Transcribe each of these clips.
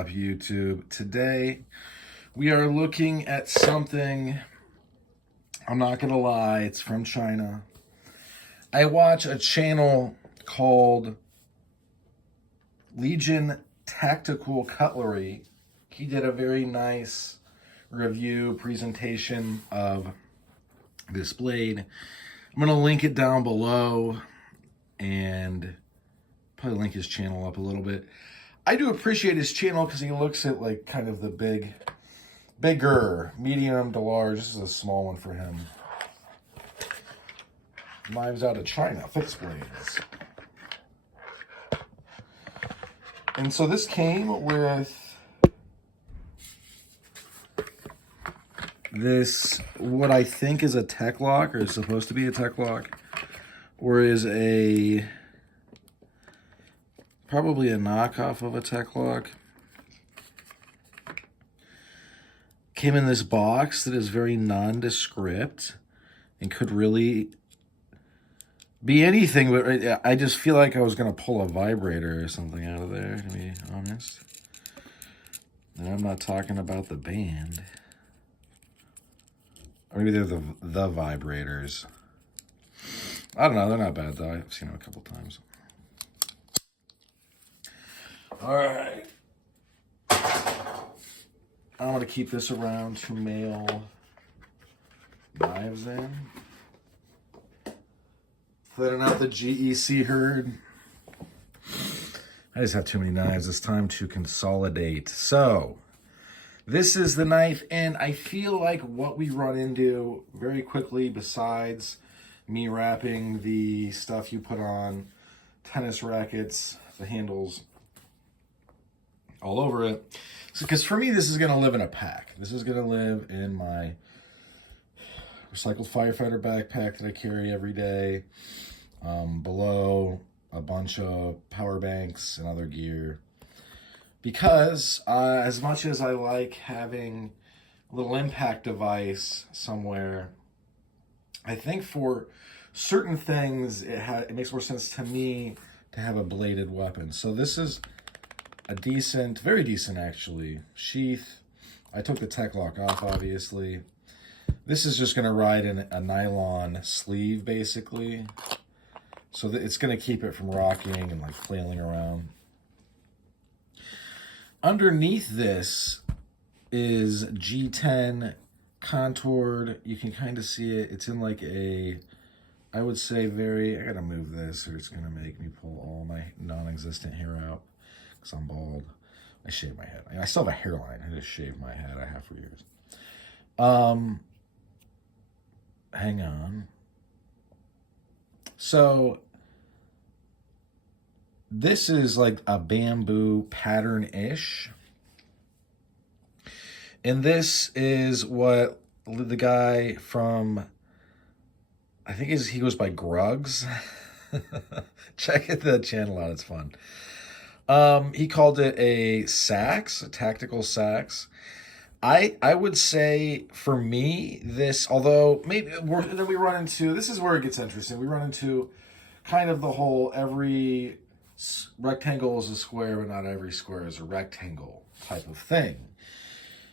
up, YouTube? Today, we are looking at something, I'm not going to lie, it's from China. I watch a channel called Legion Tacticool Cutlery. He did a very nice review presentation of this blade. I'm going to link it down below and probably link his channel up a little bit. I do appreciate his channel because he looks at like kind of the bigger, medium to large. This is a small one for him. Knives out of China, fixed blades. And so this came with this, what I think is a tech lock, or is supposed to be a tech lock, or is a probably a knockoff of a tech lock. Came in this box that is very nondescript and could really be anything, but I just feel like I was going to pull a vibrator or something out of there, to be honest. And I'm not talking about the band. Or maybe they're the vibrators. I don't know, they're not bad though. I've seen them a couple times. All right. I'm going to keep this around to mail knives in. Clearing out the GEC herd. I just have too many knives. It's time to consolidate. So, this is the knife, and I feel like what we run into very quickly, besides me wrapping the stuff you put on tennis rackets, the handles, all over it. Because for me, this is going to live in a pack. This is going to live in my recycled firefighter backpack that I carry every day. Below a bunch of power banks and other gear. Because as much as I like having a little impact device somewhere, I think for certain things it makes more sense to me to have a bladed weapon. So this is a decent, very decent actually, sheath. I took the tech lock off, obviously. This is just going to ride in a nylon sleeve, basically. So that it's going to keep it from rocking and like flailing around. Underneath this is G10 contoured. You can kind of see it. It's in like a, I would say I gotta move this or it's going to make me pull all my non-existent hair out because I'm bald. I shave my head. I still have a hairline. I just shaved my head. I have for years. Hang on. So this is like a bamboo pattern-ish. And this is what the guy from, I think he goes by Grugs. Check the channel out, it's fun. He called it a SEAX, a tactical SEAX. I would say for me, this, although maybe then we run into, this is where it gets interesting. We run into kind of the whole every rectangle is a square, but not every square is a rectangle type of thing.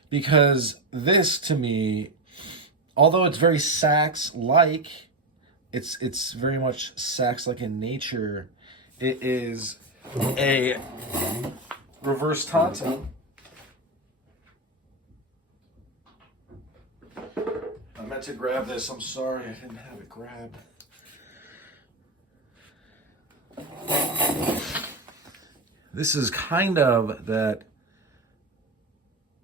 Because this, to me, although it's very SEAX-like, it's very much SEAX-like in nature. It is a reverse tauntaun. I meant to grab this. I'm sorry, I didn't have it grabbed. This is kind of that.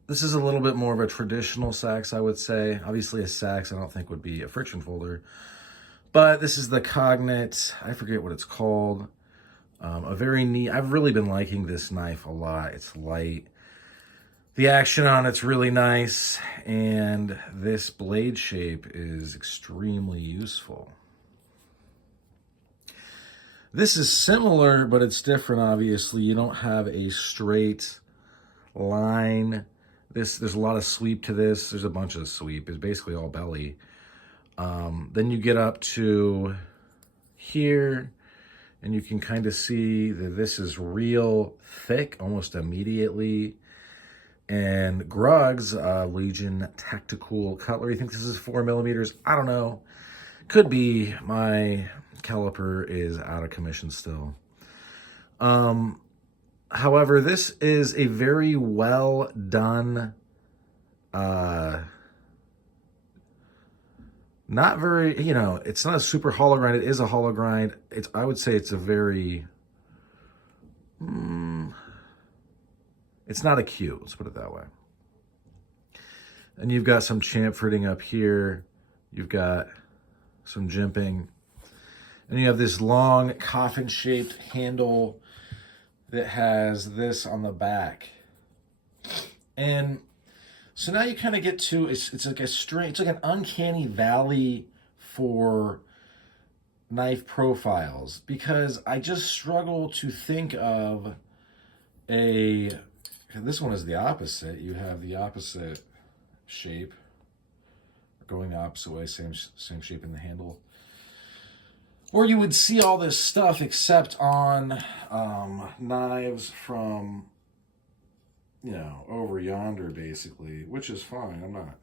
This is a little bit more of a traditional SEAX, I would say. Obviously, a SEAX I don't think would be a friction folder, but this is the Cognate. I forget what it's called. A very neat. I've really been liking this knife a lot. It's light. The action on it's really nice, and this blade shape is extremely useful. This is similar, but it's different, obviously. You don't have a straight line. There's a lot of sweep to this. There's a bunch of sweep. It's basically all belly. Then you get up to here, and you can kind of see that this is real thick almost immediately. And Grug's Legion Tacticool Cutlery. I think this is 4mm. I don't know. Could be my caliper is out of commission still. However, this is a very well done, not very, you know, it's not a super hollow grind. It is a hollow grind. I would say it's a very, it's not a Q, let's put it that way. And you've got some chamfering up here. You've got some jimping. And you have this long coffin-shaped handle that has this on the back. And so now you kind of get to, it's like a strange, it's like an uncanny valley for knife profiles, because I just struggle to think of this one is the opposite. You have the opposite shape, going the opposite way, same shape in the handle. Or you would see all this stuff except on knives from, you know, over yonder, basically, which is fine. I'm not.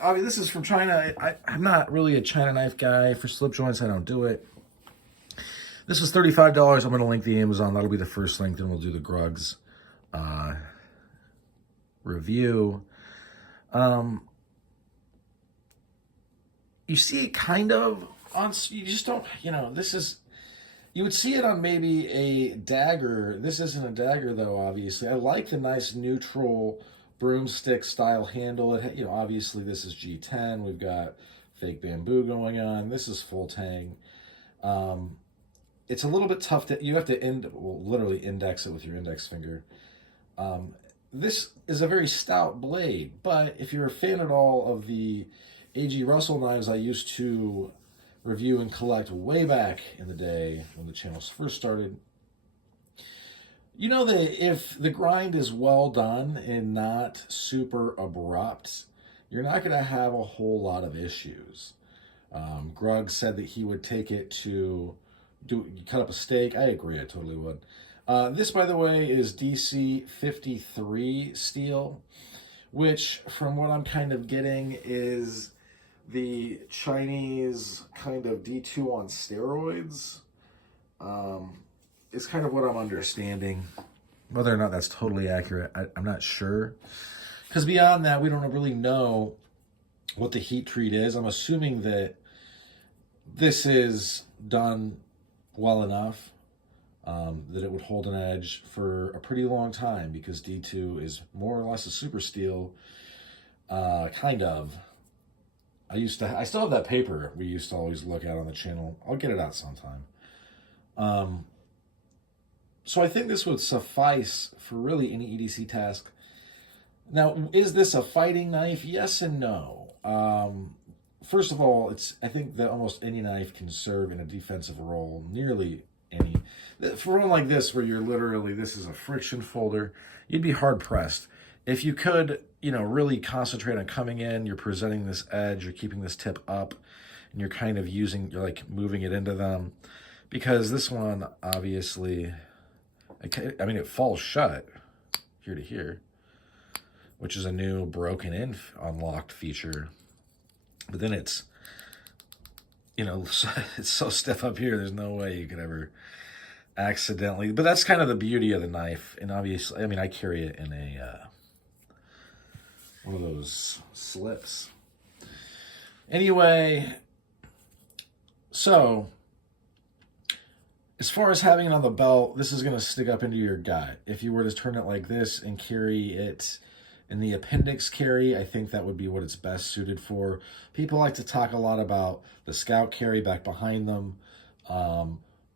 I mean, this is from China. I'm not really a China knife guy. For slip joints, I don't do it. This was $35. I'm going to link the Amazon. That'll be the first link. Then we'll do the Grug's review. You see it kind of on, you just don't, you know, this is, you would see it on maybe a dagger. This isn't a dagger though, obviously. I like the nice neutral broomstick style handle. It, you know, obviously this is G10. We've got fake bamboo going on. This is full tang. It's a little bit tough to, you have to literally index it with your index finger. This is a very stout blade, but if you're a fan at all of the A.G. Russell knives I used to review and collect way back in the day when the channels first started, you know that if the grind is well done and not super abrupt, you're not going to have a whole lot of issues. Grug said that he would take it to cut up a steak. I agree, I totally would. This, by the way, is DC53 steel, which, from what I'm kind of getting, is the Chinese kind of D2 on steroids. Is kind of what I'm understanding. Whether or not that's totally accurate, I'm not sure. Because beyond that, we don't really know what the heat treat is. I'm assuming that this is done well enough that it would hold an edge for a pretty long time, because D2 is more or less a super steel, kind of. I still have that paper we used to always look at on the channel. I'll get it out sometime. So I think this would suffice for really any EDC task. Now, is this a fighting knife? Yes and no. First of all, I think that almost any knife can serve in a defensive role, nearly any. For one like this, where you're literally, this is a friction folder, you'd be hard pressed. If you could, you know, really concentrate on coming in, you're presenting this edge, you're keeping this tip up, and you're kind of you're like moving it into them. Because this one, obviously, I mean, it falls shut here to here, which is a new broken in unlocked feature. But then it's, you know, it's so stiff up here, there's no way you could ever accidentally, but that's kind of the beauty of the knife. And obviously, I mean, I carry it in a, one of those slips. Anyway, so as far as having it on the belt, this is going to stick up into your gut. If you were to turn it like this and carry it in the appendix carry, I think that would be what it's best suited for. People like to talk a lot about the scout carry back behind them.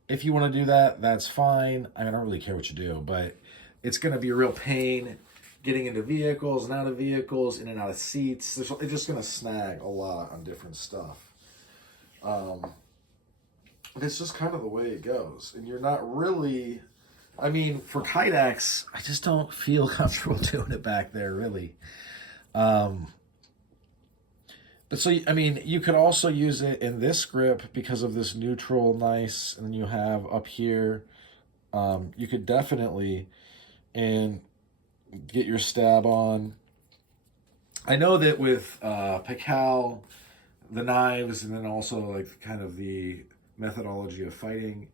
If you want to do that, that's fine. I mean, I don't really care what you do, but it's going to be a real pain getting into vehicles and out of vehicles, in and out of seats. It's just going to snag a lot on different stuff. It's just kind of the way it goes. And you're not really, I mean, for Kydex, I just don't feel comfortable doing it back there, really. But so, I mean, you could also use it in this grip because of this neutral nice, and then you have up here, you could definitely, and get your stab on. I know that with Pikal, the knives, and then also like kind of the methodology of fighting,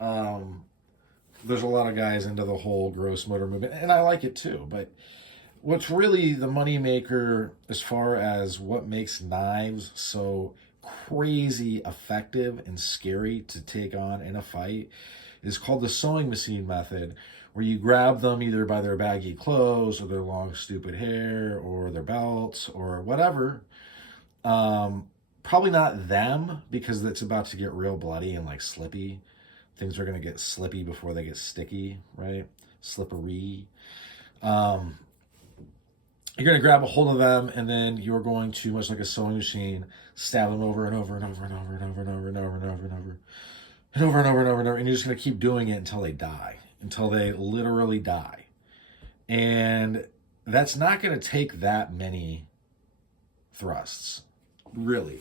there's a lot of guys into the whole gross motor movement, and I like it too. But what's really the moneymaker as far as what makes knives so crazy effective and scary to take on in a fight is called the sewing machine method, where you grab them either by their baggy clothes or their long stupid hair or their belts or whatever. Probably not them, because it's about to get real bloody and like slippy. Things are going to get slippy before they get sticky, right? Slippery. You're going to grab a hold of them, and then you're going to, much like a sewing machine, stab them over and over and over and over and over and over and over and over and over and over and over and over and over and over, and you're just going to keep doing it until they die, until they literally die. And that's not going to take that many thrusts, really.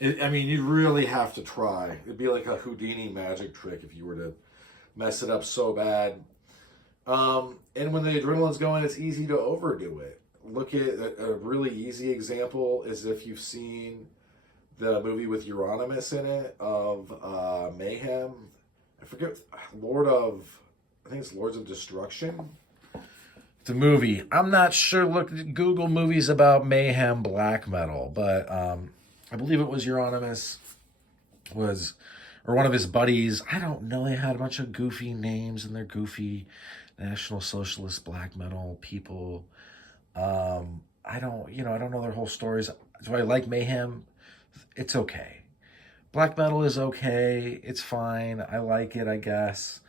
I mean, you really have to try. It'd be like a Houdini magic trick if you were to mess it up so bad. And when the adrenaline's going, it's easy to overdo it. Look at a really easy example is if you've seen the movie with Euronymous in it of Mayhem. I forget, I think it's Lords of Destruction. It's a movie. I'm not sure. Look, Google movies about mayhem black metal, but I believe it was Euronymous or one of his buddies. I don't know. They had a bunch of goofy names, and they're goofy National Socialist black metal people. I don't know their whole stories. Do I like mayhem? It's okay. Black metal is okay. It's fine. I like it, I guess.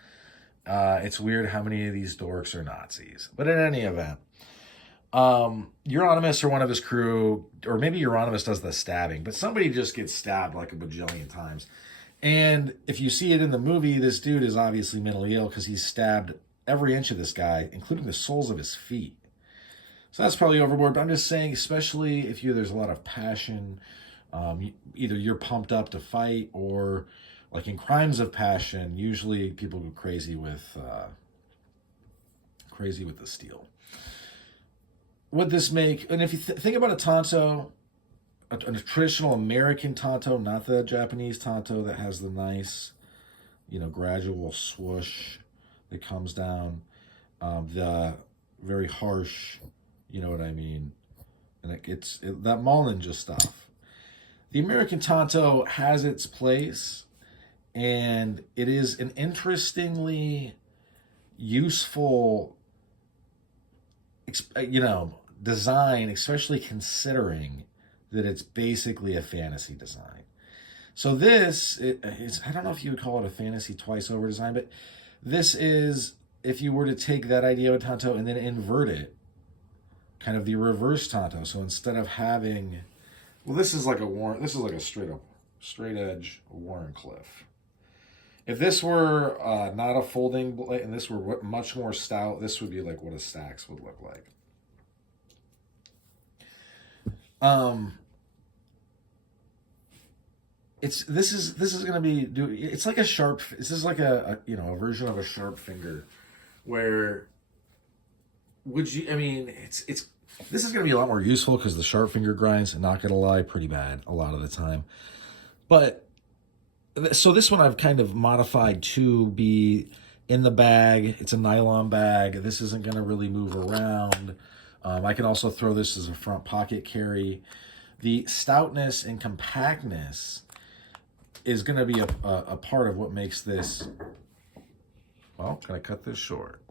It's weird how many of these dorks are Nazis. But in any event, Euronymous or one of his crew, or maybe Euronymous does the stabbing, but somebody just gets stabbed like a bajillion times. And if you see it in the movie, this dude is obviously mentally ill because he's stabbed every inch of this guy, including the soles of his feet. So that's probably overboard, but I'm just saying, especially if there's a lot of passion, either you're pumped up to fight, or like in crimes of passion, usually people go crazy with the steel. Would this make, and if you think about a tanto, a traditional American tanto, not the Japanese tanto that has the nice, gradual swoosh that comes down, the very harsh, you know what I mean, and that Mullinger stuff. The American tanto has its place, and it is an interestingly useful, design, especially considering that it's basically a fantasy design. So this is, I don't know if you would call it a fantasy twice over design, but this is, if you were to take that idea of a tanto and then invert it, kind of the reverse tanto. So instead of having, this is like a straight edge Warncliffe. If this were not a folding blade and this were much more stout, this would be like what a SEAX would look like. This is going to be, it's like a sharp, this is like a version of a sharp finger, where this is going to be a lot more useful because the sharp finger grinds, not going to lie, pretty bad a lot of the time. But so this one I've kind of modified to be in the bag. It's a nylon bag. This isn't going to really move around. I can also throw this as a front pocket carry. The stoutness and compactness is going to be a part of what makes this, well, can I cut this short?